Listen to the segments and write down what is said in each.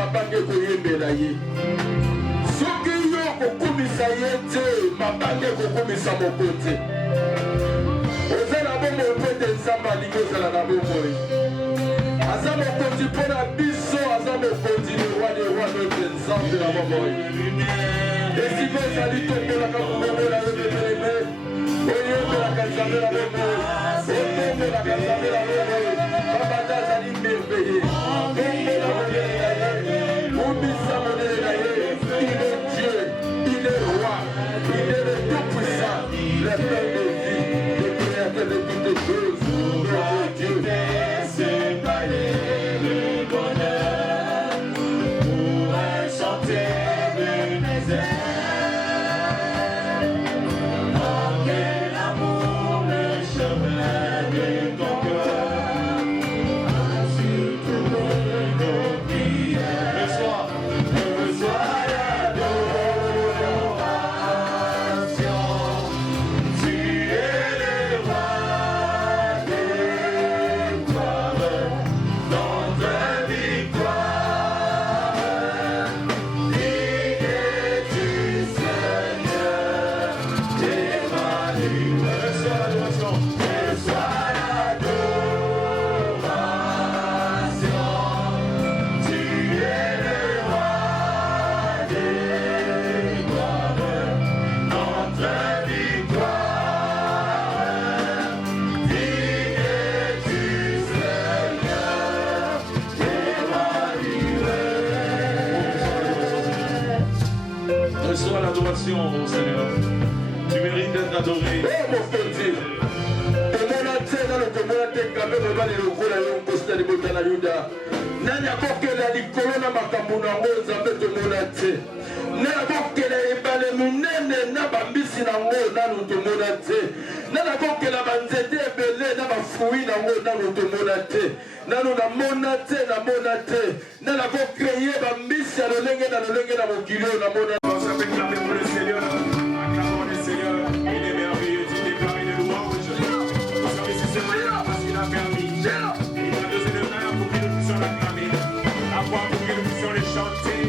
mabange koyembela ye. Soki yo kokumisa ye te, mabange kokumisa moko te. Oza na bomoi pete nzambe alingi ozala na bomoi. Aza mokonzi mpo na biso, aza mokonzi le roi des rois notre nzambe na bomoi. Esika ezali tombelaka mongongo na yo bebelebe, oyembelaka nzambe na bomoi, otombelaka nzambe na bomoi. Babanda azali merveille, tombela monene na ye, obisa monene na ye. Il est Dieu, il est roi, il est le tout-puissant, le Père de vie, le créateur de toutes les choses, notre Dieu. Séparer le bonheur pour chanter de mes ailes. Manquer l'amour, le chemin de ton cœur. Ainsi que nos prières. Le soir d'adoration. Tu es le roi des gloires. Notre victoire. Digne du Seigneur. Emmanuel. Le soir d'adoration. Le soir d'adoration. Tu es le roi des gloires. Notre victoire. Digne du Seigneur. Emmanuel. Reçois l'adoration, ô Seigneur. Tu mérites d'être adoré. Oh mon Dieu, tomona te na lokomona te kambe mobali lokola yo nkosi na libota na yuda. Nani akokela likolo na makambo nango nzambe tomona te. Nani akokela ebale monene na bambisi nango nanu tomona te. Nani akokela banzete ebele na bafruit nango nanu tomona te. Nanu namona te namona te. Nani akokreye bambisi ya lolenge na mokili oyo namona. On s'appelle clamer pour le Seigneur. Acclamons le Seigneur. Il est merveilleux. Tu déclares une louange. Vous savez si c'est vrai parce qu'il a permis. Il a donné le main pour que nous puissions l'acclamer. La voix pour que nous puissions le chanter.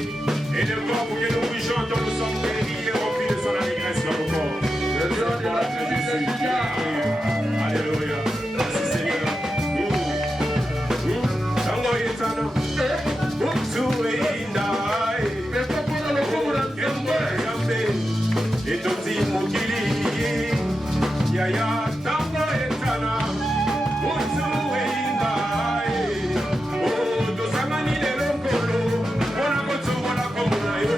Et le corps pour que nous bougeons dont nous sommes guéris et remplis de son allégresse dans nos corps. Le nom de la Jésus. Alléluia. Merci Seigneur. Tango yetana. Tuweindai. Etoti mokili yaya tango etana utuweindai. Oh, tosamani lelo kolo wana kotobola komona yo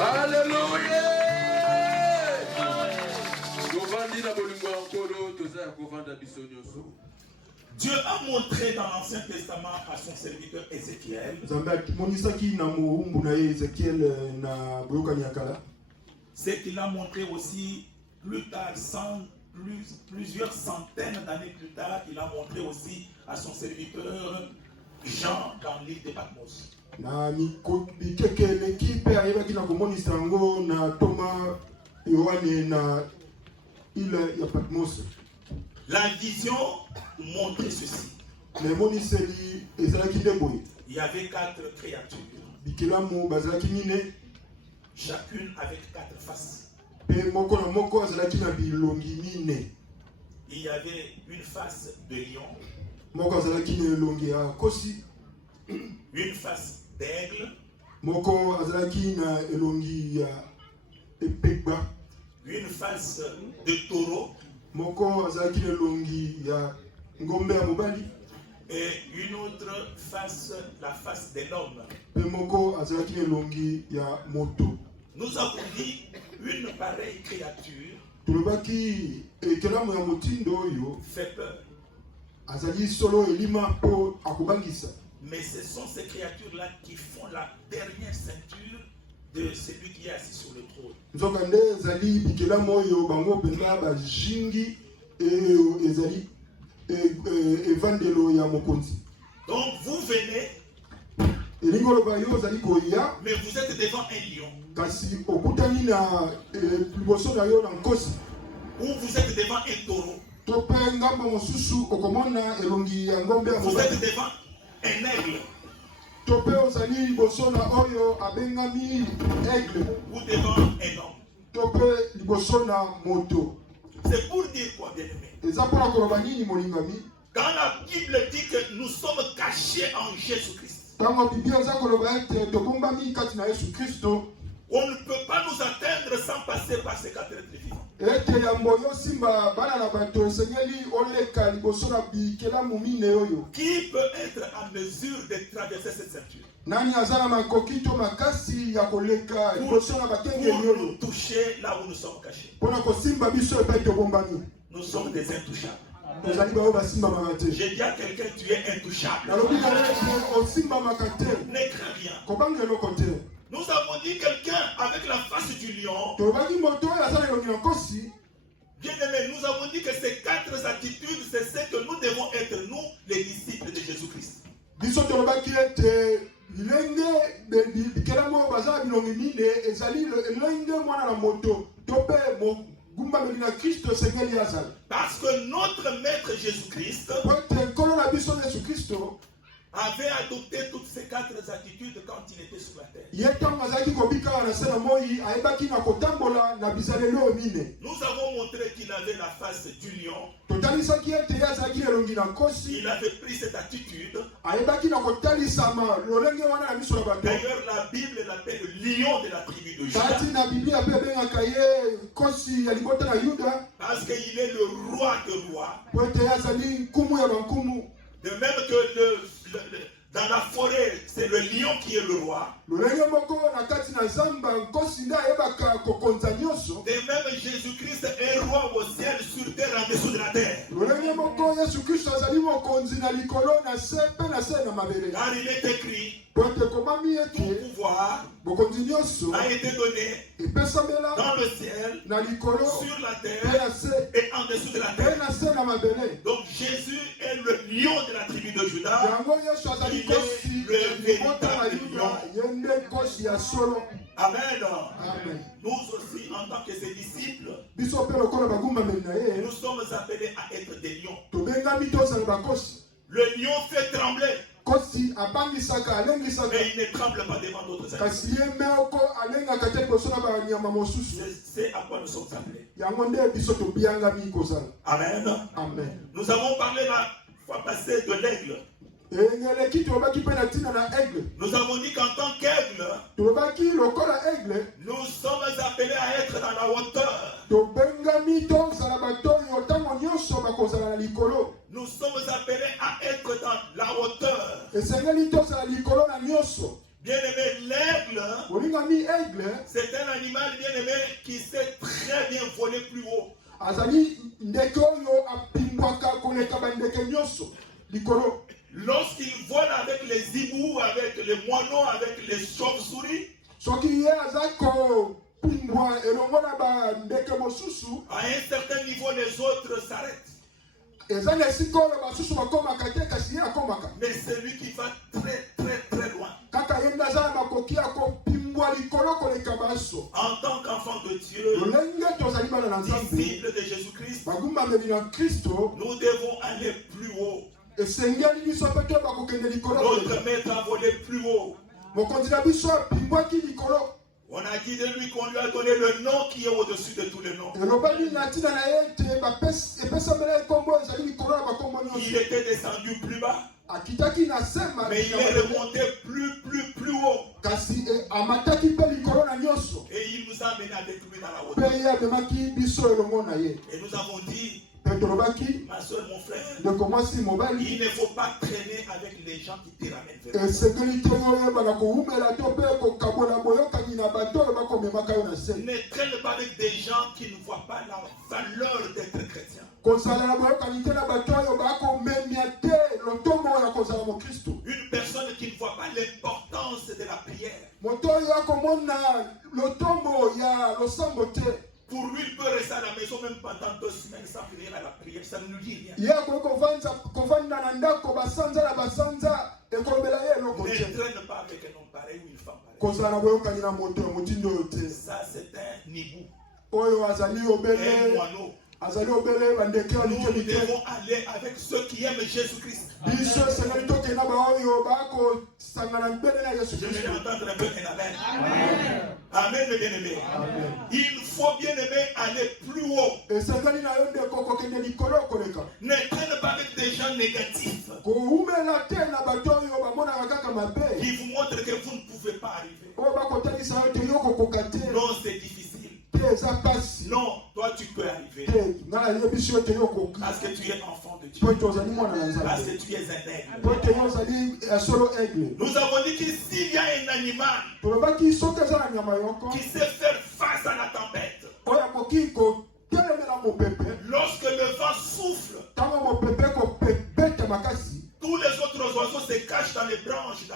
Alléluia. Dieu a montré dans l'Ancien Testament à son serviteur Ézéchiel ce qu'il a montré aussi plus tard, plusieurs centaines d'années plus tard, il a montré aussi à son serviteur Jean dans l'île de Patmos. La vision montrait ceci. Il y avait 4 créatures. Chacune avec 4 faces. Il y avait une face de lion, une face d'aigle, une face de taureau et une autre face, la face de l'homme. Nous avons dit une pareille créature fait peur. Mais ce sont ces créatures-là qui font la dernière ceinture de celui qui est assis sur le trône. Donc vous venez, mais vous êtes devant un lion. Ou vous êtes devant un taureau. Vous êtes devant un aigle. Ou devant un homme. C'est pour dire quoi, bien-aimé? Quand la Bible dit que nous sommes cachés en Jésus-Christ, on ne peut pas nous atteindre sans passer par ces 4 êtres vivants. Qui peut être en mesure de traverser cette ceinture pour nous toucher là où nous sommes cachés? Nous sommes des intouchables. J'ai dit à quelqu'un, tu es intouchable. Ne crains rien. Nous avons dit quelqu'un avec la face du lion. Bien aimé, nous avons dit que ces 4 attitudes, c'est ce que nous devons être, nous, les disciples de Jésus-Christ. Parce que notre maître Jésus-Christ avait adopté toutes ces 4 attitudes quand il était sur la terre. Nous avons montré qu'il avait la face du lion. Il avait pris cette attitude. D'ailleurs, la Bible l'appelle le lion de la tribu de Juda. Parce qu'il est le roi de rois. De même que dans la forêt, c'est le lion qui est le roi. De même, Jésus-Christ est roi au ciel, sur terre, en dessous de la terre. Car il est écrit, tout pouvoir a été donné dans le ciel, sur la terre et en dessous de la terre. Donc Jésus est le lion de la tribu de Juda. Il est le véritable lion. Amen. Nous aussi, en tant que ses disciples, nous sommes appelés à être des lions. Le lion fait trembler, mais il ne tremble pas devant d'autres animaux. C'est à quoi nous sommes appelés. Amen. Nous avons parlé la fois passée de l'aigle. Nous avons dit qu'en tant qu'aigle, nous sommes appelés à être dans la hauteur. Nous sommes appelés à être dans la hauteur. Bien-aimé, l'aigle, c'est un animal bien-aimé qui sait très bien voler plus haut. Lorsqu'il vole avec les hiboux, avec les moineaux, avec les chauves-souris, à un certain niveau, les autres s'arrêtent. Mais c'est lui qui va très très très loin. En tant qu'enfant de Dieu, disciple de Jésus-Christ, nous devons aller plus haut. Notre maître a volé plus haut. On a dit de lui qu'on lui a donné le nom qui est au-dessus de tous les noms. Il était descendu plus bas, mais il est remonté plus haut. Et il nous a amené avec lui dans la hauteur. Et nous avons dit, ma soeur, mon frère, il ne faut pas traîner avec les gens qui te ramènent vers Dieu. Ne traîne pas avec des gens qui ne voient pas la valeur d'être chrétien. Une personne qui ne voit pas l'importance de la prière. Pour lui, il peut rester à la maison même pendant 2 semaines sans finir à la prière. Ça ne nous dit rien. Ne traîne pas avec un homme pareil ou une femme pareille. Ça, c'est un hibou. Un moineau. Nous devons aller avec ceux qui aiment Jésus-Christ. Je vais entendre un peu un amen. Amen, le bien-aimé. Il faut bien-aimé aller plus haut. Ne traîne pas avec des gens négatifs qui vous montrent que vous ne pouvez pas arriver. Non, c'est difficile. Non, toi tu peux arriver. Parce que tu es enfant de Dieu. Parce que tu es un aigle. Nous avons dit que s'il y a un animal qui sait faire face à la tempête, lorsque le vent souffle, tous les autres oiseaux se cachent dans les branches.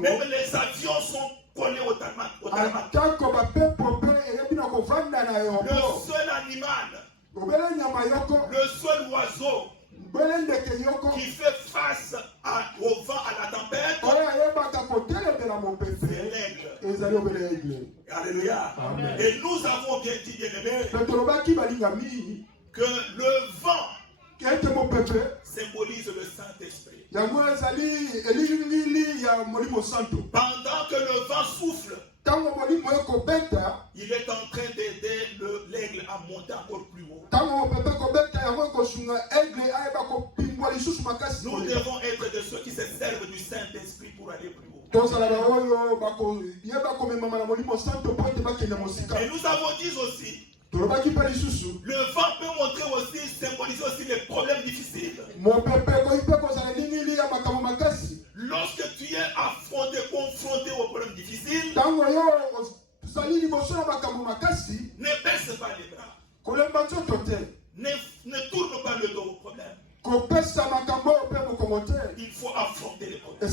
Même les avions sont collés au tarmac. Le seul animal, le seul oiseau qui fait face au vent, à la tempête, c'est l'aigle. Alléluia. Et nous avons bien dit, bien-aimé, que le vent symbolise le Saint-Esprit. Pendant que le vent souffle, il est en train d'aider l'aigle à monter encore plus haut. Nous devons être de ceux qui se servent du Saint-Esprit pour aller plus haut. Et nous avons dit aussi, le vent peut montrer aussi, symboliser aussi les problèmes difficiles. Lorsque tu es confronté aux problèmes difficiles, ne baisse pas les bras. Ne tourne pas le dos au problème. Il faut affronter les problèmes.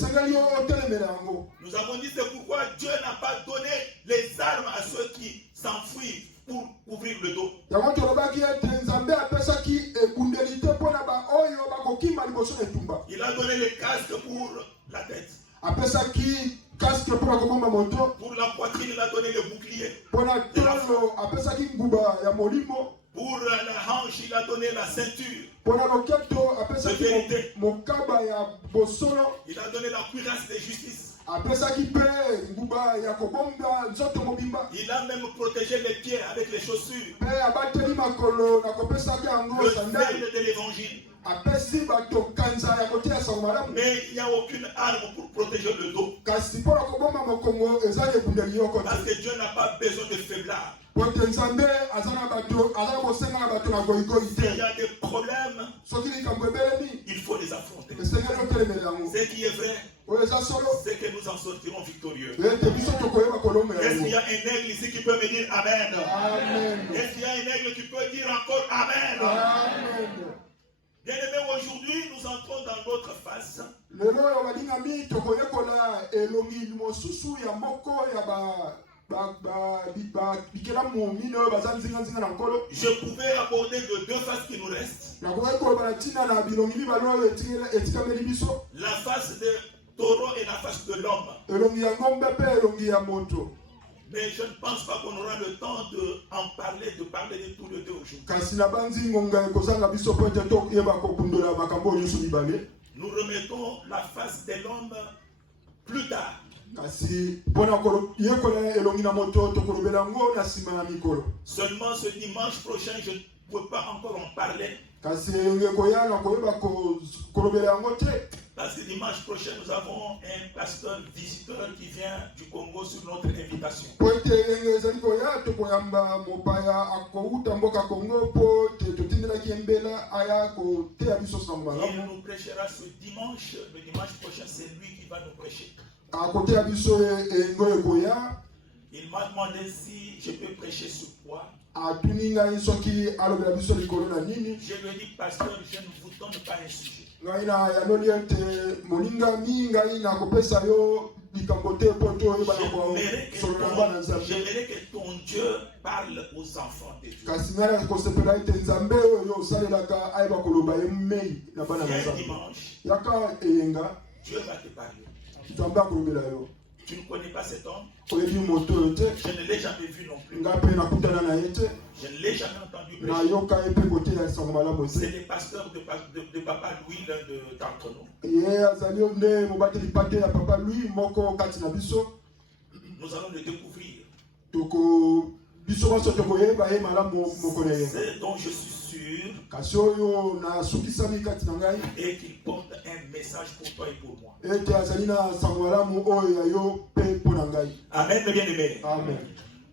Nous avons dit c'est pourquoi Dieu n'a pas donné les armes à ceux qui s'enfuient pour couvrir le dos. Il a donné les casques pour la tête. Pour la poitrine, il a donné le bouclier. Pour la hanche, il a donné la ceinture. De vérité. Il a donné la cuirasse de justice. Il a même protégé les pieds avec les chaussures. Le zèle de l'évangile. Mais il n'y a aucune arme pour protéger le dos. Parce que Dieu n'a pas besoin de faiblards. S'il y a des problèmes, il faut les affronter. Ce qui est vrai, c'est que nous en sortirons victorieux. Est-ce qu'il y a un aigle ici qui peut me dire Amen? Est-ce qu'il y a un aigle qui peut dire encore Amen? Bien-aimés, aujourd'hui, nous entrons dans notre phase. Je pouvais aborder de deux phases qui nous restent. La face de taureau et la face de l'homme. Mais je ne pense pas qu'on aura le temps d'en parler, de parler de tous les deux aujourd'hui. Nous remettons la face de l'homme plus tard. Seulement ce dimanche prochain, je ne peux pas encore en parler. Parce que dimanche prochain, nous avons un pasteur visiteur qui vient du Congo sur notre invitation. Il nous prêchera ce dimanche. Le dimanche prochain, c'est lui qui va nous prêcher. Il m'a demandé si je peux prêcher sur quoi. Je lui ai dit, pasteur, je ne vous donne pas un sujet. J'aimerais que ton Dieu parle aux enfants de Dieu. Dimanche, Dieu va te parler. Tu ne connais pas cet homme? Je ne l'ai jamais vu non plus. Je ne l'ai jamais entendu prêcher. C'est le pasteur de Papa Louis, l'un d'entre nous. Nous allons le découvrir. C'est dont je suis sûr et qu'il porte un message pour toi et pour moi. Amen, bien-aimé.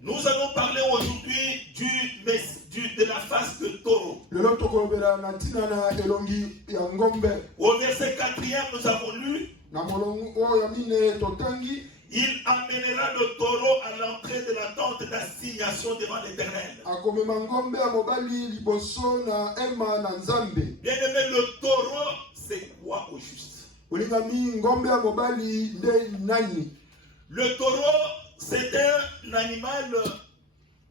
Nous allons parler aujourd'hui de la face de taureau. Au verset 4e, nous avons lu: il amènera le taureau à l'entrée de la tente d'assignation devant l'Éternel. Bien-aimé, le taureau, c'est quoi au juste? Le taureau, c'est un animal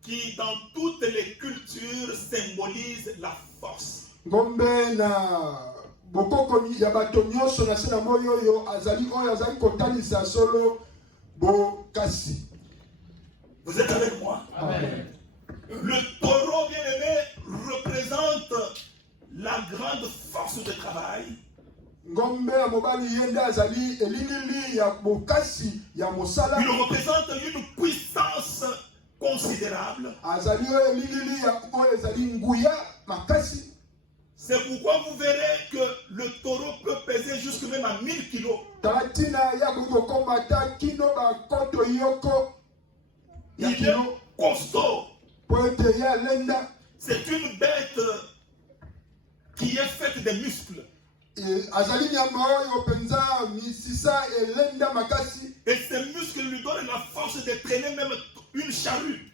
qui, dans toutes les cultures, symbolise la force. Vous êtes avec moi? Amen. Le taureau, bien-aimé, représente la grande force de travail. Il représente une puissance considérable. C'est pourquoi vous verrez que le taureau peut peser jusqu'à même à 1000 kilos. Il est costaud. C'est une bête qui est faite de muscles. Et ces muscles lui donnent la force de traîner même une charrue.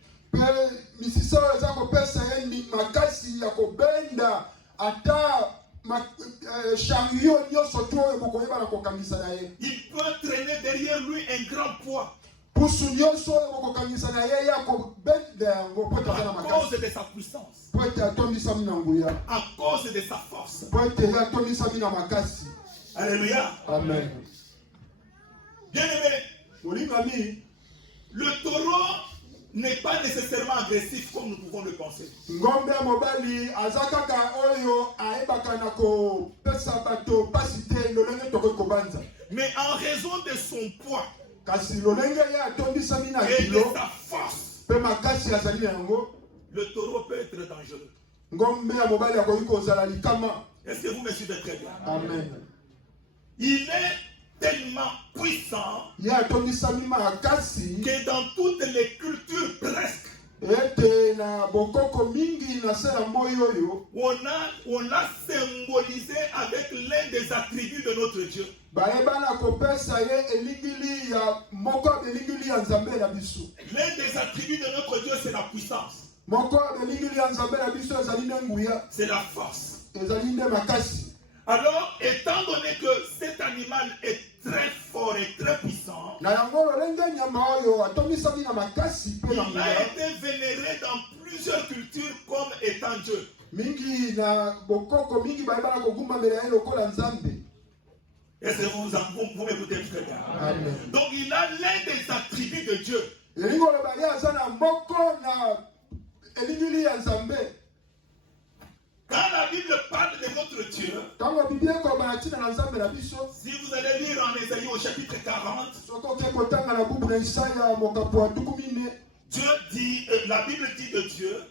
Il peut traîner derrière lui un grand poids. À cause de sa puissance, à cause de sa force. Alléluia. Amen. Bien-aimé, le taureau n'est pas nécessairement agressif comme nous pouvons le penser. Mais en raison de son poids et de sa force, le taureau peut être dangereux. Est-ce que vous me suivez très bien? Amen. Il est tellement puissant Que dans toutes les cultures presque, on l'a symbolisé avec l'un des attributs de notre Dieu. L'un des attributs de notre Dieu, c'est la puissance. C'est la force. Alors, étant donné que cet animal est très fort et très puissant, il a été vénéré dans plusieurs cultures comme étant Dieu. Est-ce que vous m'écoutez très bien? Amen. Donc il a l'un des attributs de Dieu. Quand la Bible parle de notre Dieu, si vous allez lire en Ésaïe au chapitre 40, Dieu dit, la Bible dit de Dieu,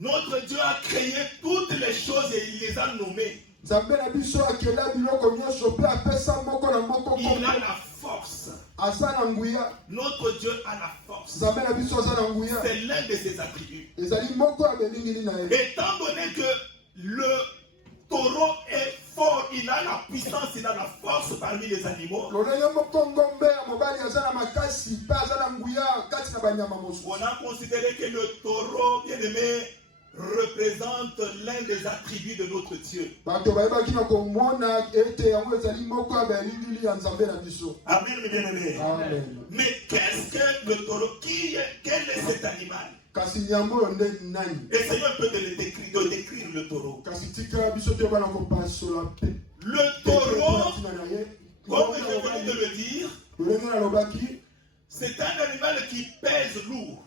notre Dieu a créé toutes les choses et il les a nommées. Il a la force. Notre Dieu a la force. C'est l'un de ses attributs. Étant donné que le taureau est fort, il a la puissance, il a la force parmi les animaux. On a considéré que le taureau, bien aimé, représente l'un des attributs de notre Dieu. Amen, mes bien-aimés. Mais qu'est-ce que le taureau? Quel est cet animal? Essayons un peu de décrire le taureau. Le taureau, comme je venais de le dire, c'est un animal qui pèse lourd.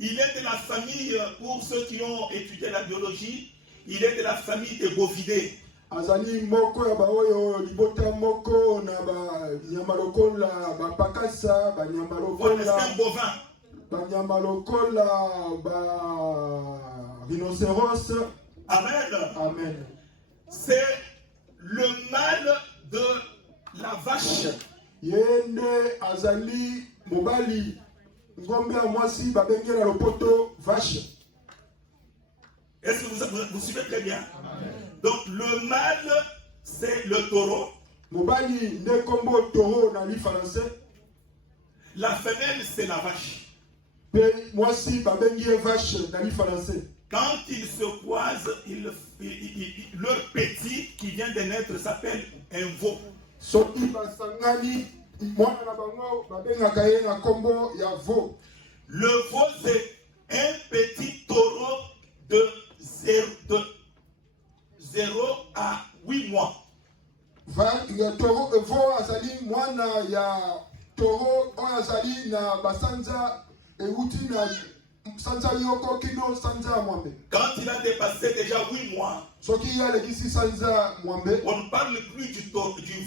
Il est de la famille, pour ceux qui ont étudié la biologie, il est de la famille des bovidés. Azali moko ya baoyo libota moko na ba nyama lokola ba pakasa ba nyama lokola ba nyama lokola ba rhinocéros. Amen. Amen. C'est le mâle de la vache. Yende azali mobali ngombe ya mwasi babengela lopoto vache. Est-ce que vous suivez très bien? Amen. Donc le mâle, c'est le taureau. Mobali ne kombo taureau na li français. La femelle, c'est la vache. Mwasi babengi vache na li français. Quand ils se croisent, leur petit qui vient de naître s'appelle un veau. Soki basangani mwana na bango babengaka ye na kombo ya veau. Le veau, c'est un petit taureau de 0 à 8 mois. Veau azali mwana ya taureau oyo azali na basanza euti na sanza yoko kino sanza mwambe. Quand il a dépassé déjà 8 mois, soki ya legisi sanza mwambe, on ne parle plus du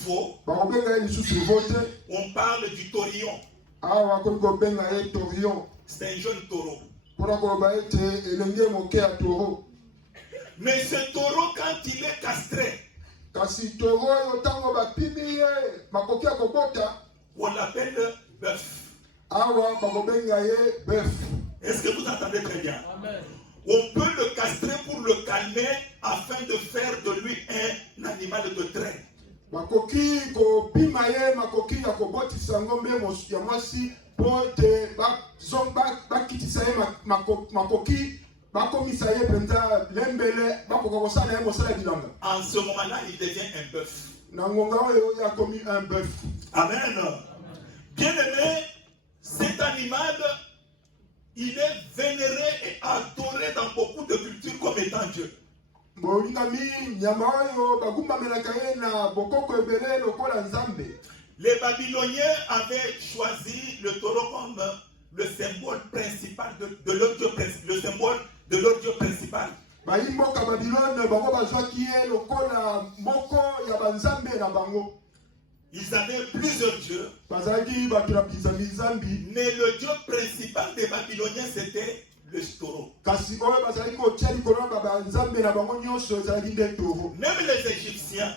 veau, bakobenga ye lisusu veau te, on parle du taurillon. Awa kobenga ye taurillon. C'est un jeune taureau. Pona koloba ete elenge moke ya taureau. Mais ce taureau, quand il est castré, kasi taureau yotango bapimi ye makoki ya kobota, on l'appelle bœuf. Awa bakobenga ye bœuf. Est-ce que vous entendez très bien? Amen. On peut le castrer pour le calmer afin de faire de lui un animal de trait. Makoki kopima ye makoki ya kobotisa ngombe ya mwasi po te bakitisa ye makoki bakomisa ye penza lembele bakoka kosala ye mosala bilanga. En ce moment-là, il devient un bœuf. Na ngonga oyo ya komi un bœuf. Amen. Bien aimé, cet animal, il est vénéré et adoré dans beaucoup de cultures comme étant Dieu. Les Babyloniens avaient choisi le taureau comme le symbole principal de leur Dieu, le symbole de leur Dieu principal. Ils avaient plusieurs dieux, mais le Dieu principal des Babyloniens, c'était le taureau. Même les Égyptiens,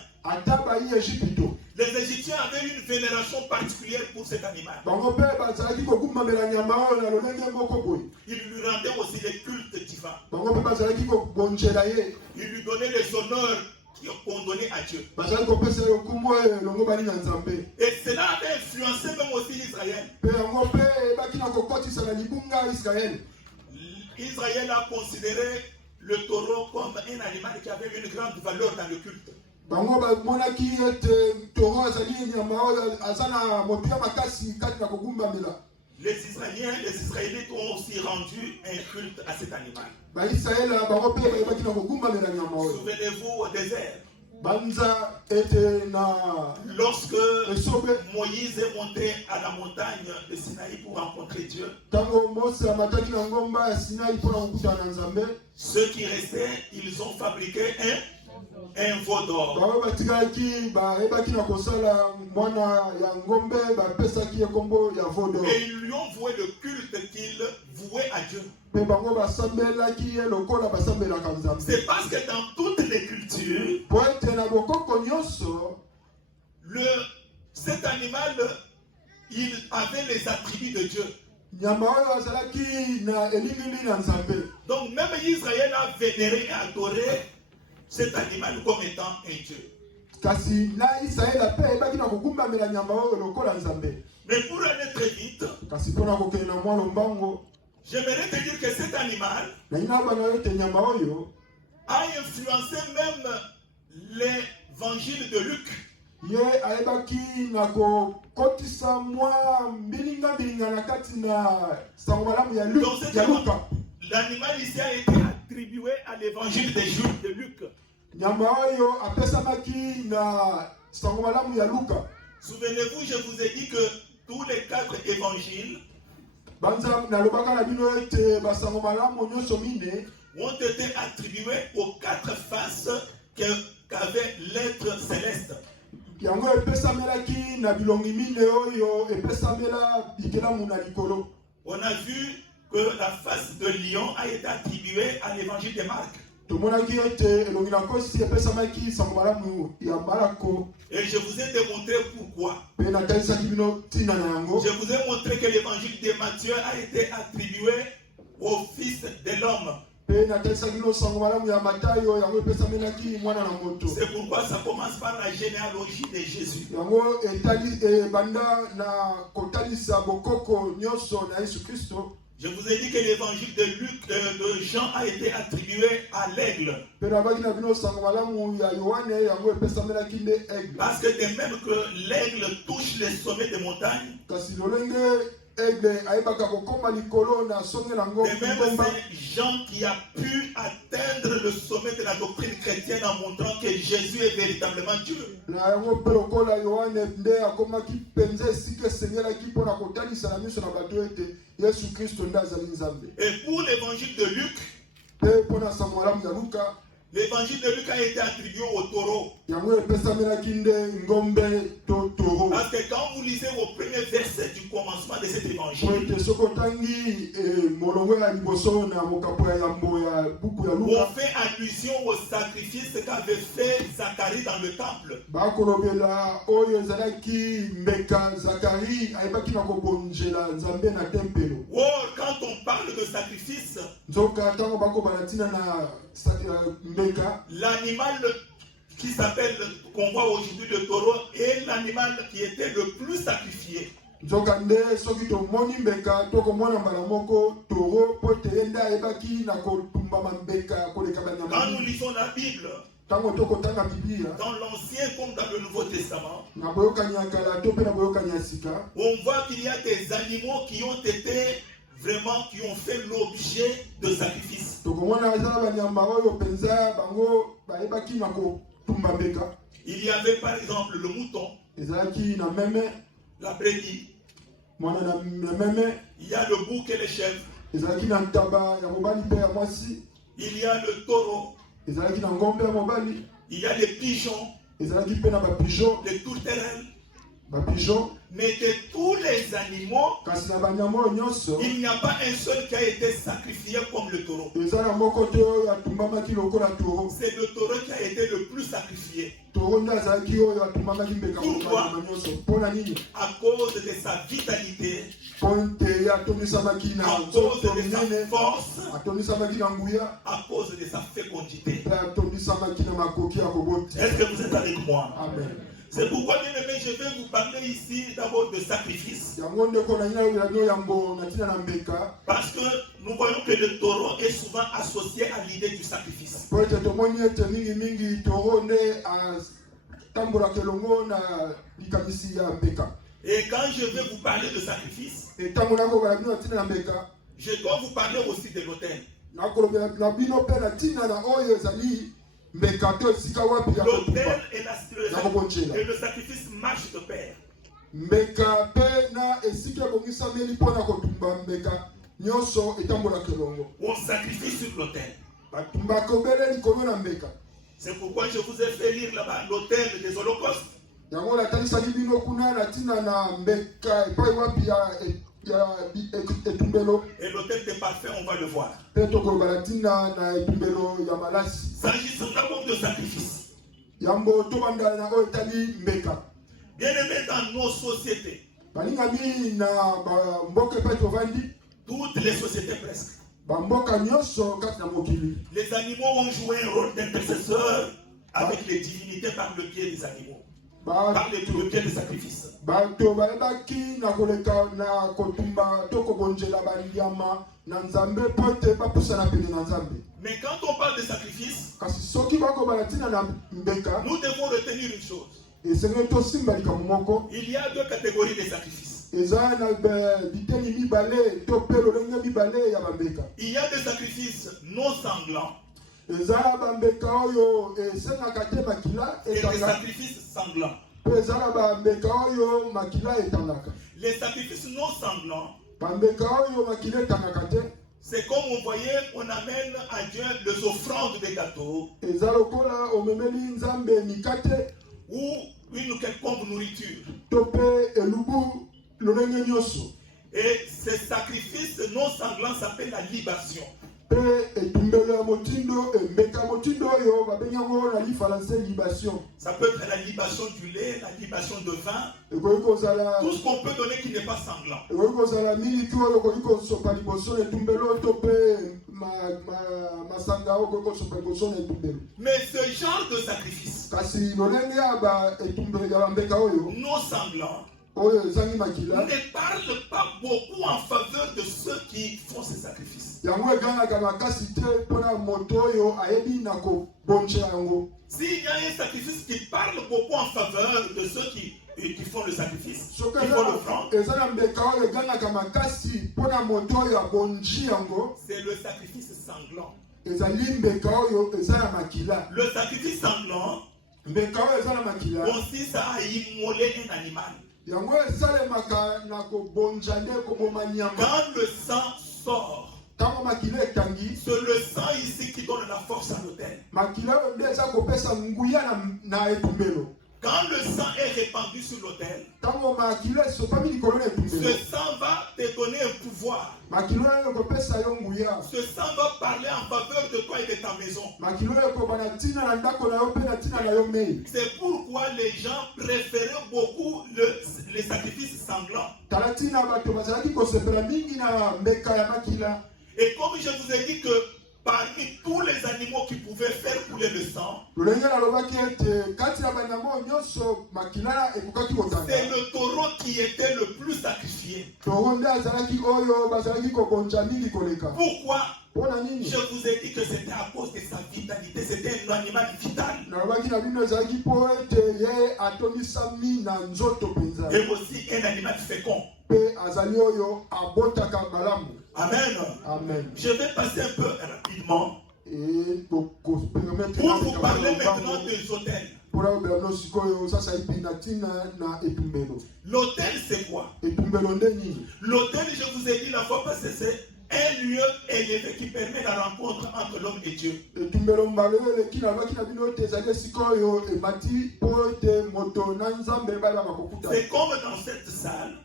les Égyptiens avaient une vénération particulière pour cet animal. Ils lui rendaient aussi des cultes divins. Ils lui donnaient les honneurs qu'on donnait à Dieu. Et cela avait influencé même aussi Israël. Israël a considéré le taureau comme un animal qui avait une grande valeur dans le culte. Les Israélites ont aussi rendu un culte à cet animal. Souvenez-vous au désert. Lorsque Moïse est monté à la montagne de Sinaï pour rencontrer Dieu, ceux qui restaient, ils ont fabriqué un veau d'or. Et ils lui ont voué le culte qu'ils vouaient à Dieu. C'est parce que dans toutes les cultures, cet animal, il avait les attributs de Dieu. Donc même Israël a vénéré et adoré cet animal comme étant un Dieu. Mais pour aller très vite, j'aimerais te dire que cet animal a influencé même l'évangile de Luc. Donc l'animal ici a été attribué à l'évangile de Luc. Souvenez-vous, je vous ai dit que tous les 4 évangiles ont été attribués aux 4 faces qu'avait l'être céleste. On a vu que la face de lion a été attribuée à l'évangile de Marc. Et je vous ai démontré pourquoi. Je vous ai montré que l'évangile de Matthieu a été attribué au Fils de l'homme. C'est pourquoi ça commence par la généalogie de Jésus. Je vous ai dit que l'évangile de Jean a été attribué à l'aigle. Parce que de même que l'aigle touche les sommets des montagnes, de même c'est Jean qui a pu atteindre le sommet de la doctrine chrétienne en montrant que Jésus est véritablement Dieu. Et pour l'évangile de Luc, l'évangile de Luc a été attribué au taureau. Parce que quand vous lisez au premier verset du commencement de cet évangile, on fait allusion au sacrifice qu'avait fait Zacharie dans le temple. Or, quand on parle de sacrifice, l'animal qui s'appelle, qu'on voit aujourd'hui le taureau, est l'animal qui était le plus sacrifié. Quand nous lisons la Bible, dans l'Ancien comme dans le Nouveau Testament, on voit qu'il y a des animaux qui ont été vraiment, qui ont fait l'objet de sacrifices. Il y avait par exemple le mouton, la brebis, il y a le bouc et les chèvres, il y a le taureau, il y a les pigeons, les tourterelles. Mais de tous les animaux, il n'y a pas un seul qui a été sacrifié comme le taureau. C'est le taureau qui a été le plus sacrifié. Pourquoi? À cause de sa vitalité, à cause de sa force, à cause de sa fécondité. Est-ce que vous êtes avec moi? Amen. C'est pourquoi, bien aimé, je vais vous parler ici d'abord de sacrifice. Parce que nous voyons que le taureau est souvent associé à l'idée du sacrifice. Et quand je vais vous parler de sacrifice, je dois vous parler aussi de l'autel. L'autel et le sacrifice marchent de pair. On sacrifie sur l'autel. C'est pourquoi je vous ai fait lire là-bas l'autel des holocaustes. Et l'autel des parfums, on va le voir. S'agissant d'abord de sacrifice. Bien aimé, dans nos sociétés, toutes les sociétés presque, les animaux ont joué un rôle d'intercesseur avec les divinités par le biais des animaux. Par le biais des sacrifices. Mais quand on parle de sacrifice, nous devons retenir une chose. Il y a deux catégories de sacrifices. Il y a des sacrifices non sanglants et des sacrifices sanglants. Les sacrifices non sanglants, c'est comme vous voyez, on amène à Dieu les offrandes des gâteaux ou une quelconque nourriture. Et ces sacrifices non sanglants s'appellent la libation. Ça peut être la libation du lait, la libation de vin, tout ce qu'on peut donner qui n'est pas sanglant. Mais ce genre de sacrifice non sanglant ne parle pas beaucoup en faveur de ceux qui font ces sacrifices. S'il y a un sacrifice qui parle beaucoup en faveur de ceux qui font le sacrifice, qui font l'offrande, c'est le sacrifice sanglant. Le sacrifice sanglant consiste à immoler un animal. Quand le sang sort, c'est le sang ici qui donne la force à l'autel. Quand le sang est répandu sur l'autel, ce sang va te donner un pouvoir. Ce sang va parler en faveur de toi et de ta maison. C'est pourquoi les gens préféraient beaucoup les sacrifices sanglants. Et comme je vous ai dit que parmi tous les animaux qui pouvaient faire couler le sang, c'est le taureau qui était le plus sacrifié. Pourquoi? Je vous ai dit que c'était à cause de sa vitalité, c'était un animal vital. Et aussi un animal fécond. Amen. Amen. Je vais passer un peu rapidement pour vous parler maintenant des autels. L'autel, c'est quoi? L'autel, je vous ai dit la fois passée, c'est un lieu élevé qui permet la rencontre entre l'homme et Dieu. C'est comme dans cette salle.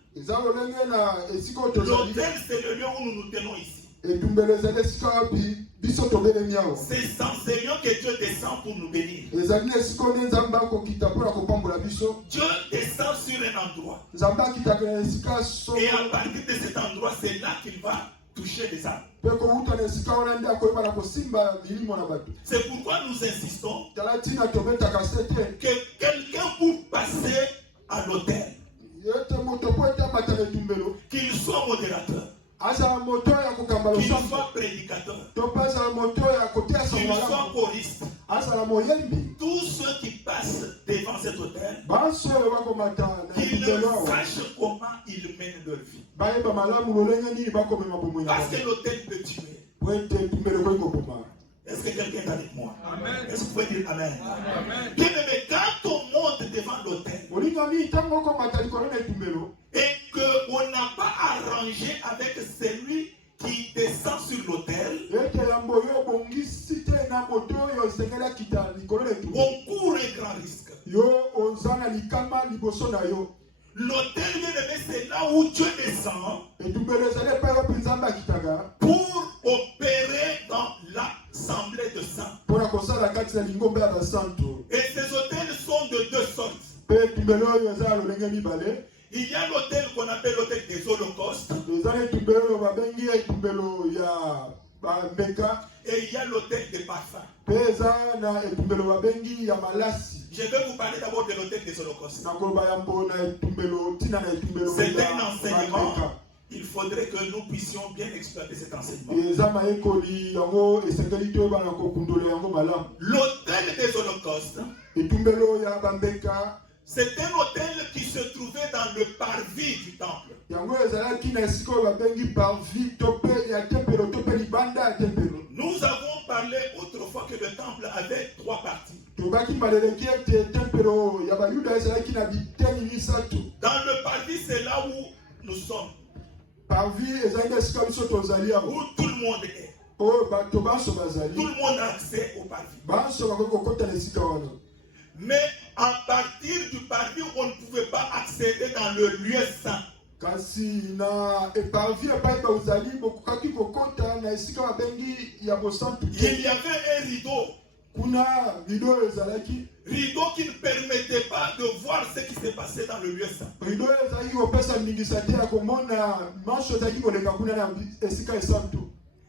L'autel, c'est le lieu où nous nous tenons ici. C'est enseignant que Dieu descend pour nous bénir. Dieu descend sur un endroit. Et à partir de cet endroit, c'est là qu'il va toucher les âmes. C'est pourquoi nous insistons que quelqu'un pour passer à l'autel, qu'il soit modérateur, qu'il soit prédicateur, qu'il soit choriste, tous ceux qui passent devant cet autel, qu'ils sachent comment ils mènent leur vie. Parce que l'autel peut tuer. Est-ce que quelqu'un est avec moi? Amen. Est-ce que vous pouvez dire Amen? Bien aimé, quand on monte devant l'autel et qu'on n'a pas arrangé avec celui qui descend sur l'autel, on court un grand risque. L'autel, bien aimé, c'est là où Dieu descend pour opérer dans l'assemblée de saints. Et ces autels sont de deux sortes. Il y a l'autel qu'on appelle l'autel des holocaustes. Et il y a l'autel des parfums. Je vais vous parler d'abord de l'autel des holocaustes. C'est un enseignement. Il faudrait que nous puissions bien exploiter cet enseignement. L'autel des holocaustes, c'est un autel qui se trouvait dans le parvis du temple. Nous avons parlé autrefois que le temple avait trois parties. Dans le parvis, c'est là où nous sommes. Où tout le monde est. Tout le monde a accès au parvis. Mais à partir du parvis, on ne pouvait pas accéder dans le lieu saint. Il y avait un rideau. Rideau qui ne permettait pas de voir ce qui s'est passé dans le lieu saint.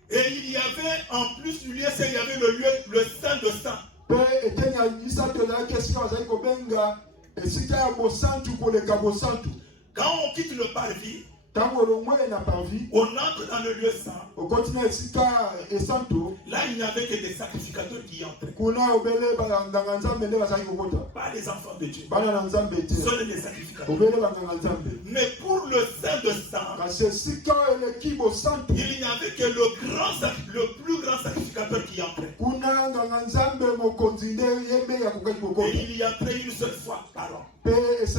Et il y avait en plus du lieu saint, il y avait le saint de saint. Quand on quitte le parvis, on entre dans le lieu saint. Là, il n'y avait que des sacrificateurs qui entraient. Pas les enfants de Dieu. Seuls les sacrificateurs. Mais pour le saint de saint, il n'y avait que le plus grand sacrificateur qui entrait. Et il y entrait une seule fois par an. Parce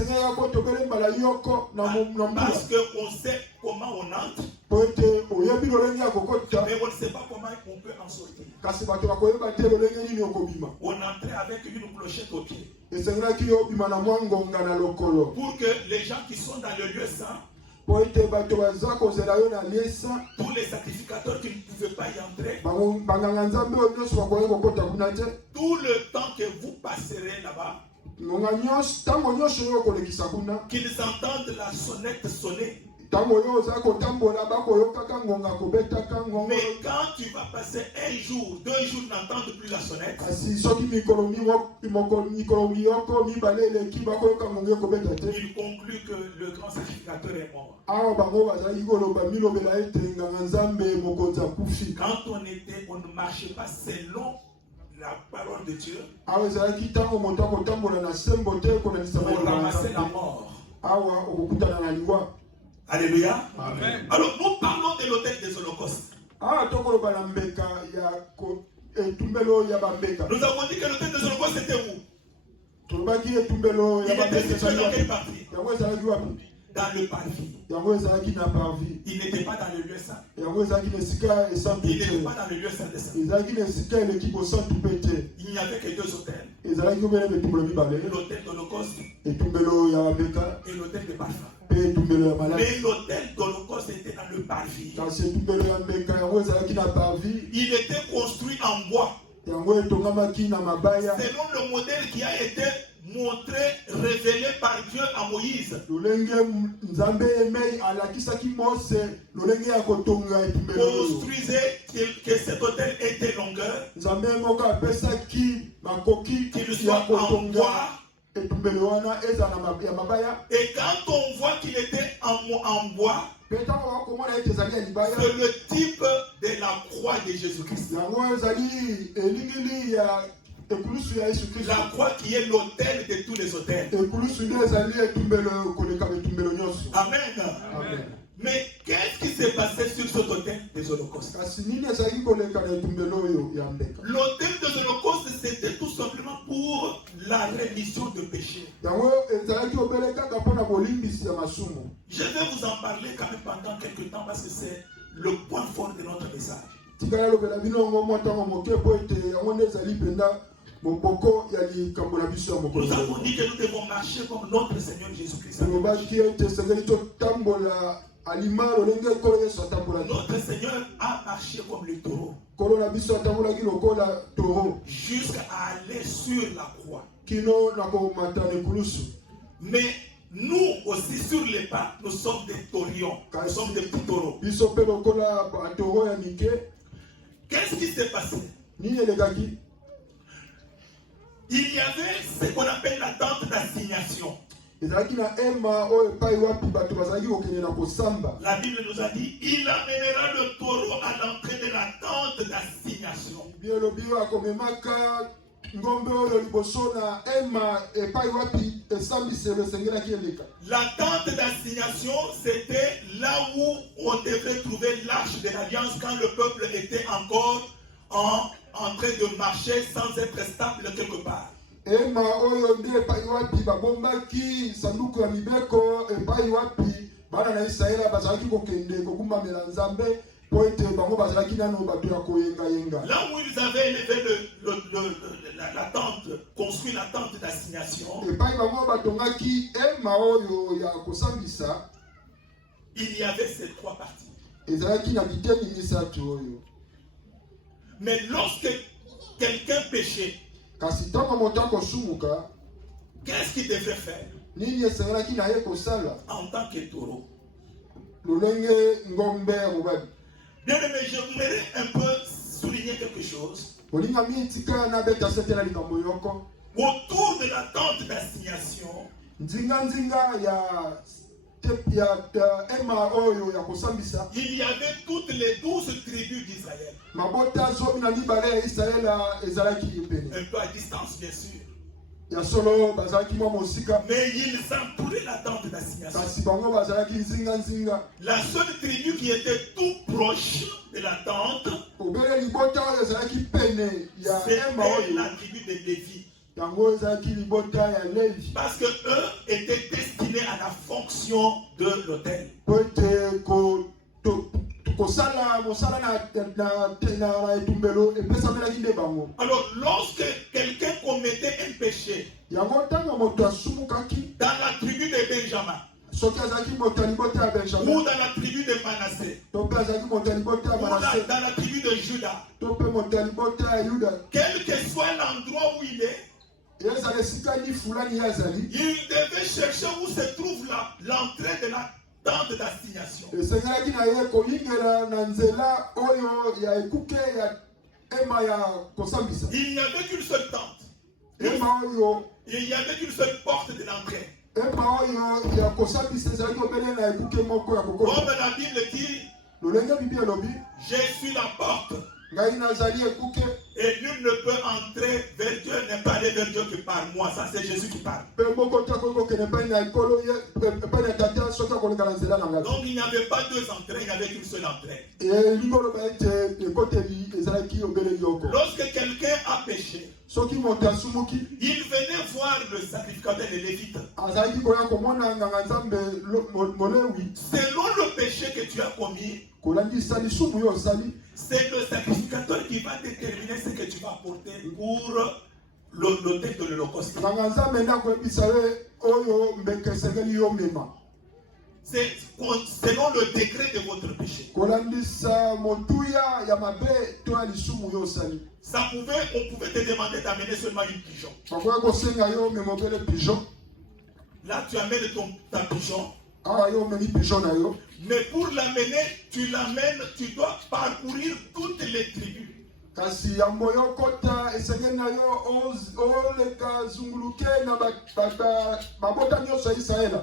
qu'on sait comment on entre, mais on ne sait pas comment on peut en sortir. On entrait avec une clochette au pied. Pour que les gens qui sont dans le lieu saint, pour les sacrificateurs qui ne pouvaient pas y entrer, tout le temps que vous passerez là-bas, qu'ils entendent la sonnette sonner. Mais quand tu vas passer un jour, 2 jours, n'entendre plus la sonnette, il conclut que le grand sacrificateur est mort. Quand on ne marchait pas selon la parole de Dieu, on ramassait la mort. Alléluia. Amen. Alors nous parlons de l'autel des holocaustes. Nous avons dit que l'autel des holocaustes c'était où? Il était situé dans quelle partie? dans le parvis. Il n'était pas dans le lieu saint. Il n'était pas dans le lieu saint des saints. Il n'y avait que deux autels. L'autel d'Holocauste et l'autel de parfum. Mais l'autel d'Holocauste était dans le parvis. Il était construit en bois. Selon le modèle qui a été montré, révélé par Dieu à Moïse. Construisez que cet autel ait des longueurs, qu'il soit en bois. Et quand on voit qu'il était en bois, c'est le type de la croix de Jésus-Christ. La croix qui est l'autel de tous les autels. Amen. Amen. Mais qu'est-ce qui s'est passé sur cet autel des holocaustes? L'autel des holocaustes, c'était tout simplement pour la rémission de péché. Je vais vous en parler quand même pendant quelques temps parce que c'est le point fort de notre message. Nous avons dit que nous devons marcher comme notre Seigneur Jésus-Christ. Notre Seigneur a marché comme le taureau jusqu'à aller sur la croix. Mais nous aussi sur les pas, nous sommes des taurions. Nous sommes des petits taureaux. Qu'est-ce qui s'est passé? Il y avait ce qu'on appelle la tente d'assignation. La Bible nous a dit, il amènera le taureau à l'entrée de la tente d'assignation. La tente d'assignation, c'était là où on devait trouver l'arche de l'alliance quand le peuple était encore en train de marcher sans être stable quelque part. Là où ils avaient élevé la tente, construit la tente d'assignation, il y avait ces trois parties. Mais lorsque quelqu'un péchait, qu'est-ce qu'il devait faire en tant que taureau? Bien aimé, j'aimerais un peu souligner quelque chose. Autour de la tente d'assignation, il y avait toutes les 12 tribus d'Israël. Un peu à distance, bien sûr. Mais ils entouraient la tente d'assignation. La seule tribu qui était tout proche de la tente, c'était la tribu de Lévi. Parce que eux étaient destinés à la fonction de l'autel. Alors, lorsque quelqu'un commettait un péché dans la tribu de Benjamin ou dans la tribu de Manassé ou dans la tribu de Juda, quel que soit l'endroit où il est, il devait chercher où se trouve l'entrée de la tente d'assignation. Il n'y avait qu'une seule tente. Il n'y avait qu'une seule porte de l'entrée. Comme la Bible dit, je suis la porte. Et Et nul ne peut entrer vers Dieu, n'est pas aller vers Dieu que par moi. Ça, c'est Jésus qui parle. Donc, il n'y avait pas deux entrées, il n'y avait qu'une seule entrée. Lorsque quelqu'un a péché, il venait voir le sacrificateur des Lévites. Selon le péché que tu as commis, c'est le sacrificateur qui va déterminer ce que tu vas apporter pour l'autel de l'Holocauste. C'est selon le degré de votre péché. On pouvait te demander d'amener seulement une pigeon. Là, tu amènes ta pigeon. Mais pour l'amener, tu dois parcourir toutes les tribus.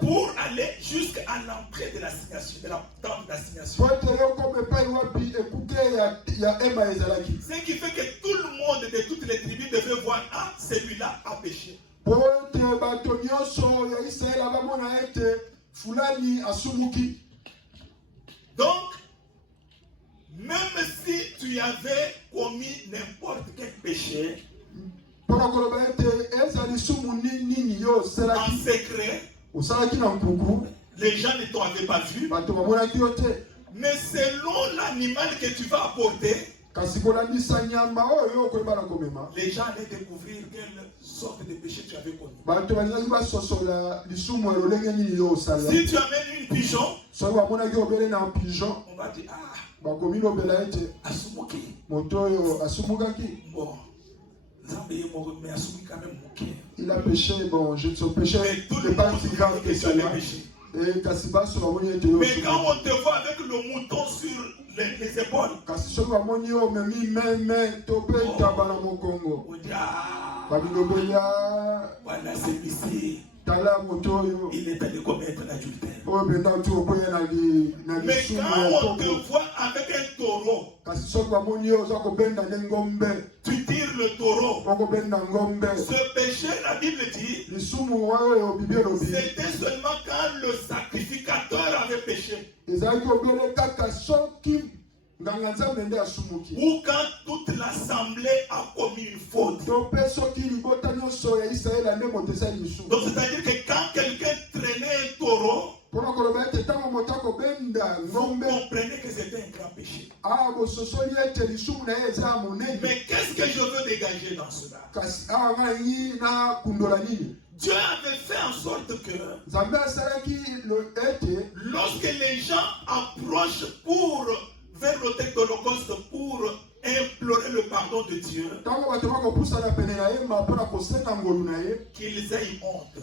Pour aller jusqu'à l'entrée de l'assignation, de la tente d'assignation. Ce qui fait que tout le monde de toutes les tribus devait voir, ah, celui-là a péché. Donc, même si tu avais commis n'importe quel péché, en secret, les gens ne t'avaient pas vu, mais selon l'animal que tu vas apporter, les gens allaient découvrir quelle sorte de péché tu avais commis. Si tu amènes une pigeon, on va dire, ah, Asumuki. Bon, il a péché, bon, je ne suis péché, c'est pas si grave que cela. Mais quand on te voit avec le mouton sur les épaules, on dit, ah, voilà celui-ci, il est allé commettre l'adultère. Mais quand on te voit avec un taureau, tu tires le taureau. Ce péché, la Bible dit, c'était seulement quand le sacrificateur avait péché. Ou quand toute l'assemblée a commis une faute. Donc c'est-à-dire que quand quelqu'un traînait un taureau, vous comprenez que c'était un grand péché. Mais qu'est-ce que je veux dégager dans cela? Dieu avait fait en sorte que lorsque les gens approchent vers l'autel de l'Holocauste pour implorer le pardon de Dieu, qu'ils aient honte,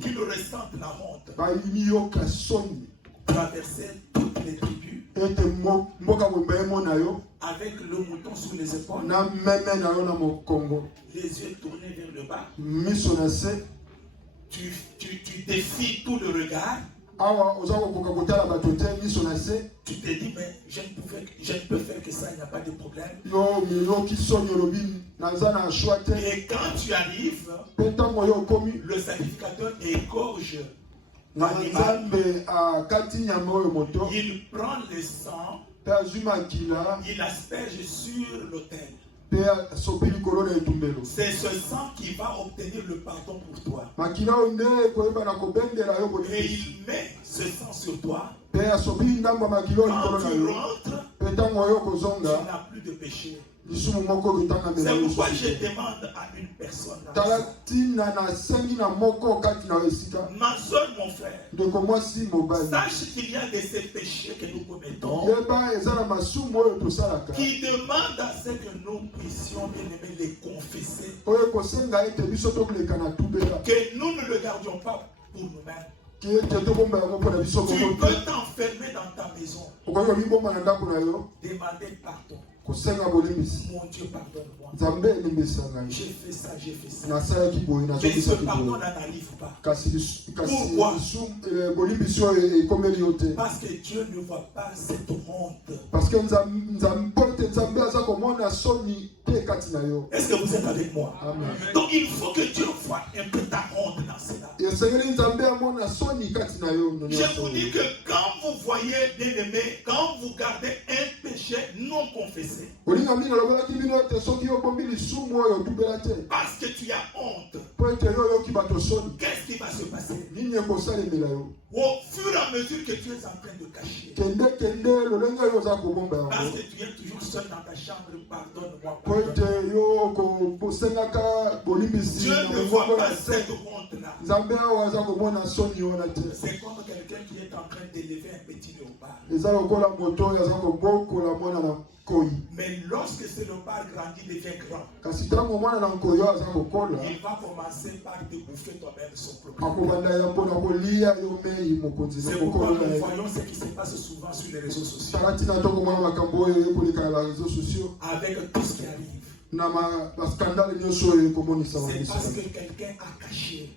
qu'ils ressentent la honte, traverser toutes les tribus avec le mouton sous les épaules, les yeux tournés vers le bas, tu défies tout le regard. Tu te dis, mais je ne peux faire que ça, il n'y a pas de problème. Et quand tu arrives, le sacrificateur égorge l'animal. Il prend le sang, il asperge sur l'autel. C'est ce sang qui va obtenir le pardon pour toi. Et il met ce sang sur toi. Quand tu rentres, tu n'as plus de péché. C'est pourquoi je demande à une personne, ma soeur, mon frère, sache qu'il y a de ces péchés que nous commettons qui demandent à ce que nous puissions bien aimer les confesser, que nous ne le gardions pas pour nous-mêmes. Tu peux t'enfermer dans ta maison, demander pardon. Mon Dieu, pardonne-moi. J'ai fait ça, j'ai fait ça. Mais ce pardon n'arrive pas. Pourquoi? Parce que Dieu ne voit pas cette honte. Est-ce que vous êtes avec moi? Amen. Donc il faut que Dieu voit un peu ta honte dans cela. Je vous dis que quand vous voyez, bien aimé, quand vous gardez un péché non confessé, parce que tu as honte, qu'est-ce qui va se passer? Au fur et à mesure que tu es en train de cacher, parce que tu es toujours seul dans ta chambre, pardonne-moi. Dieu ne voit pas cette honte-là. C'est comme quelqu'un qui est en train d'élever un petit léopard. Mais lorsque ce léopard grandit, devient grand, il va commencer par te bouffer toi-même son propre. C'est pourquoi nous voyons ce qui se passe souvent sur les réseaux sociaux. Avec tout ce qui arrive. C'est parce que quelqu'un a caché.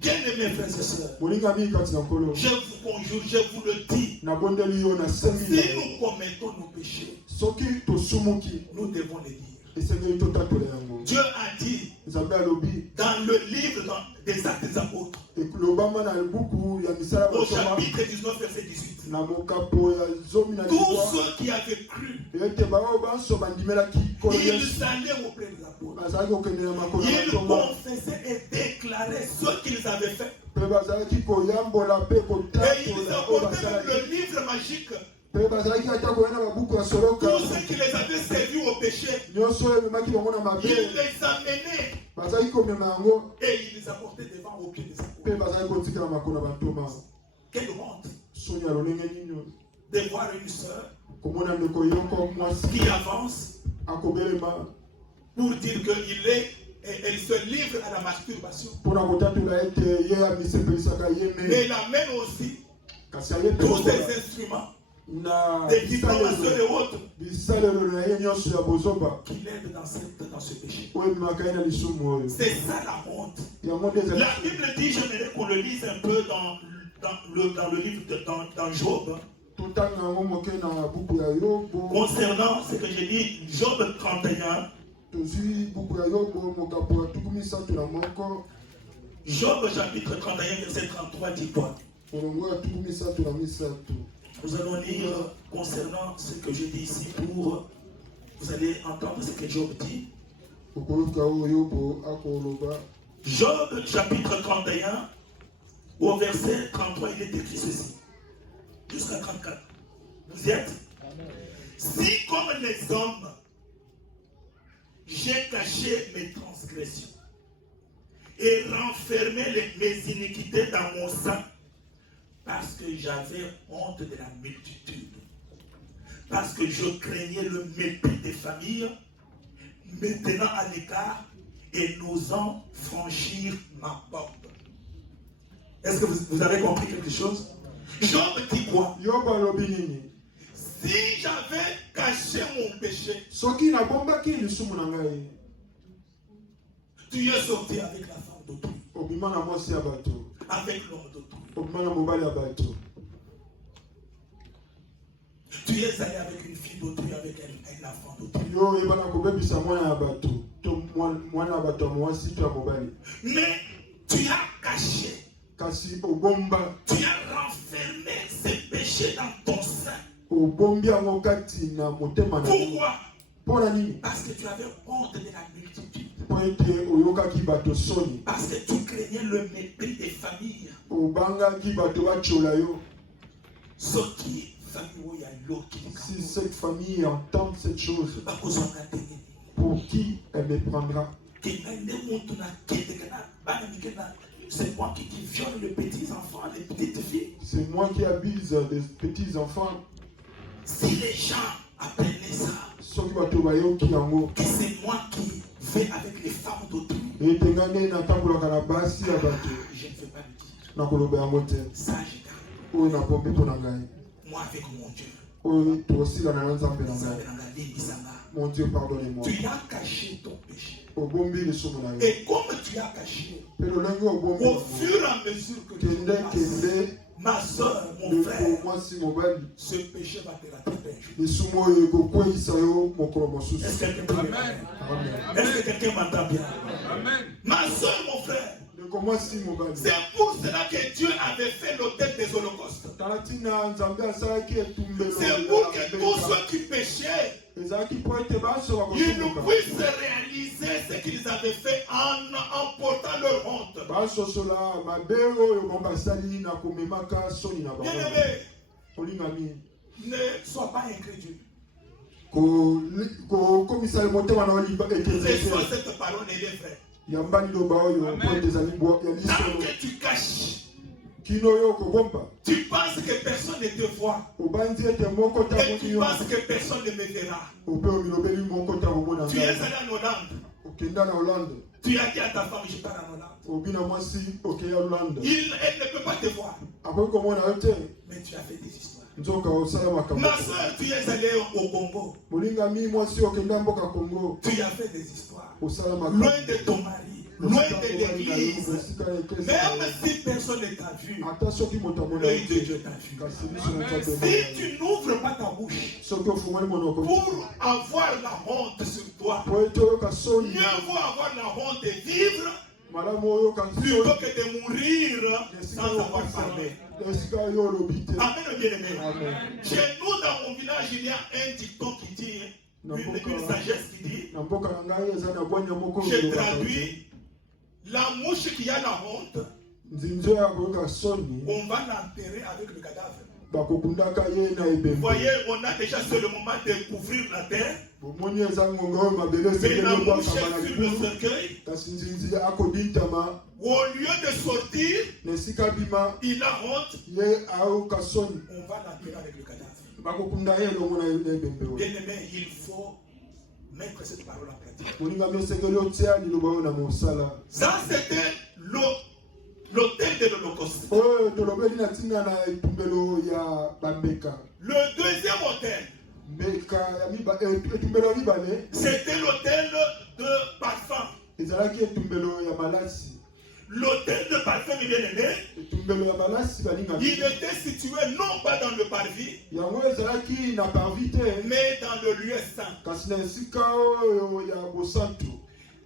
Bien-aimés frères et sœurs, je vous conjure, je vous le dis, si nous commettons nos péchés, nous devons les dire. Dieu a dit dans le livre des Actes des Apôtres, au chapitre 19, verset 18, tous ceux qui avaient cru, ils allaient auprès des apôtres, ils confessaient et déclaraient ce qu'ils avaient fait, et ils apportaient même le livre magique. Tous ceux qui les avaient servis au péché, ils les amenaient et ils les apportaient devant au pied des apôtres. Quelle honte de voir une sœur qui avance pour dire qu'elle se livre à la masturbation. Mais elle amène aussi tous ces instruments, des diffamations et autres, qui l'aident dans ce péché. C'est ça la honte. La Bible dit, j'aimerais qu'on le lise un peu dans le livre dans Job. Concernant ce que j'ai dit, Job 31. Job chapitre 31, verset 33 dit quoi? Nous allons lire concernant ce que je dis ici pour... Vous allez entendre ce que Job dit. Job chapitre 31, au verset 33, il est écrit ceci. Jusqu'à 34. Vous y êtes? Si comme les hommes, j'ai caché mes transgressions et renfermé mes iniquités dans mon sein, parce que j'avais honte de la multitude, parce que je craignais le mépris des familles, me tenant à l'écart et n'osant franchir ma porte. Est-ce que vous avez compris quelque chose? Job dit quoi? Si j'avais caché mon péché, tu es sorti avec la femme d'autrui, avec l'homme d'autrui. Tu es allé avec une fille d'autrui, avec un enfant d'autrui. Mais tu as caché, tu as renfermé ces péchés dans ton sein. Pourquoi? Parce que tu avais honte de la multitude. Parce que tu craignais le mépris des familles. Si cette famille entend cette chose, pour qui elle me prendra? C'est moi qui viole les petits enfants, les petites filles. C'est moi qui abuse des petits enfants. Si les gens apprenaient ça, que c'est moi qui vais avec les femmes d'autrui, je ne fais pas le dire. Ça, je garde. Moi avec mon Dieu. Mon Dieu, pardonnez-moi. Tu as caché ton péché. Et comme tu as caché, au fur et à mesure que tu passes, Ma soeur, mon frère, ce péché va te rattraper un jour. Est-ce que quelqu'un peut m'entendre? Est-ce que quelqu'un m'entend bien? Amen. Ma soeur, mon frère, c'est pour cela que Dieu avait fait l'autel des holocaustes. C'est pour que tous ceux qui péchaient, ils ne puissent réaliser ce qu'ils avaient fait en portant leur honte. Bien-aimé, ne sois pas incrédule. Reçois cette parole et les frères. Tant que tu caches, tu penses que personne ne te voit. Et tu penses que personne ne me verra. Tu es allé en Hollande. Tu as dit à ta femme, je pars en Hollande. Elle ne peut pas te voir. Mais tu as fait des histoires. Ma soeur, tu es allé au Congo. Tu as fait des histoires. Loin de ton mari. Loin de l'église. Même si personne ne t'a vu, l'œil de Dieu t'a vu. Si tu n'ouvres pas ta bouche pour avoir la honte sur toi, mieux vaut avoir la honte et vivre plutôt que de mourir sans avoir parlé. Amen, bien-aimé. Chez nous, dans mon village, il y a un dicton qui dit, une sagesse qui dit, je traduis, la mouche qui a la honte, on va l'enterrer avec le cadavre. Vous voyez, on a déjà sur le moment de couvrir la terre. Mais la mouche est sur le cercueil. Au lieu de sortir, il a honte. On va l'enterrer avec le cadavre. Bien-aimé, il faut mettre cette parole en pratique. Ça, c'était l'autel de l'Holocauste. Le deuxième autel, c'était l'autel de parfum. L'autel de parfum, bien-aimé, il était situé non pas dans le parvis, mais dans le lieu saint.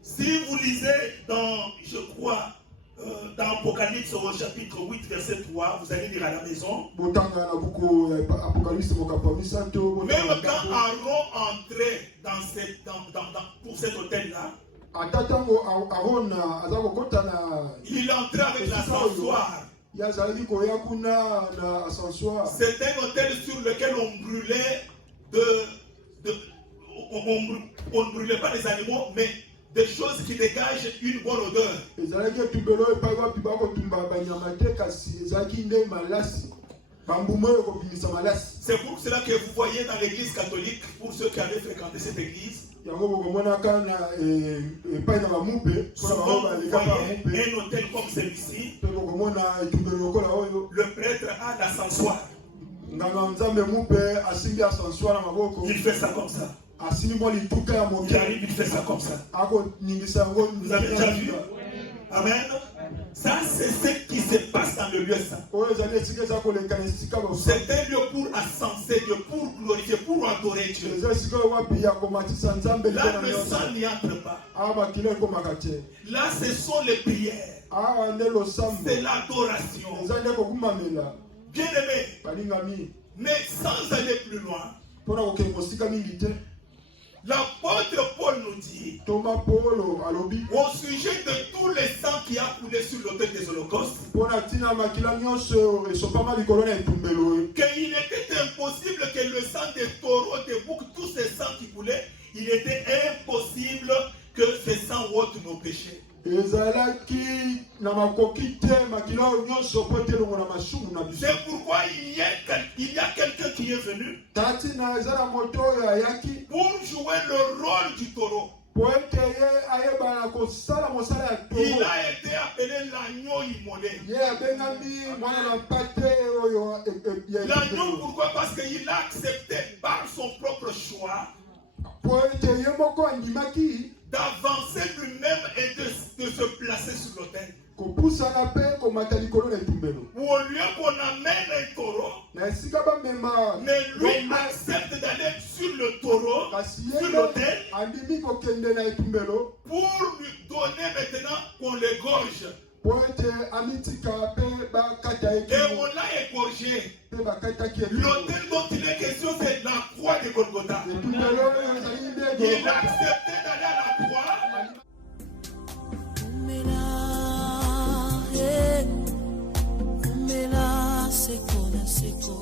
Si vous lisez dans, je crois, dans Apocalypse au chapitre 8, verset 3, vous allez lire à la maison. Même quand Aaron entrait pour cet hôtel-là, il entrait avec l'ascensoir. C'est un hôtel sur lequel on brûlait on ne brûlait pas les animaux, mais des choses qui dégagent une bonne odeur. C'est pour cela que vous voyez dans l'église catholique, pour ceux qui avaient fréquenté cette église, souvent vous voyez un hôtel comme celui-ci, le prêtre a l'ascensoir. Il fait ça comme ça. Il arrive, il fait ça comme ça. Vous avez déjà vu? Amen. Ça, c'est ce qui se passe dans le lieu saint. C'est un lieu pour ascenser Dieu, pour glorifier, pour adorer Dieu. Là, le sang n'y entre pas. Là, ce sont les prières. C'est l'adoration. Bien-aimé, mais sans aller plus loin, l'apôtre Paul nous dit au sujet de tous les sangs qui a coulé sur l'autel des holocaustes qu'il était impossible que le sang des taureaux, des boucs, tous ces sangs qui coulaient, il était impossible que ces sangs ôtent nos péchés. C'est pourquoi il y a quelqu'un qui est venu pour jouer le rôle du taureau. Il a été appelé l'agneau immolé. L'agneau, pourquoi? Parce qu'il a accepté par son propre choix d'avancer lui-même et de se placer sur l'autel. Vous au lieu qu'on amène un taureau, mais lui accepte d'aller sur le taureau, sur l'autel, pour lui donner maintenant qu'on l'égorge. Et on l'a égorgé. L'autel dont il est question, c'est la croix de Golgotha. Il a accepté d'aller à la croix. Seko na seko,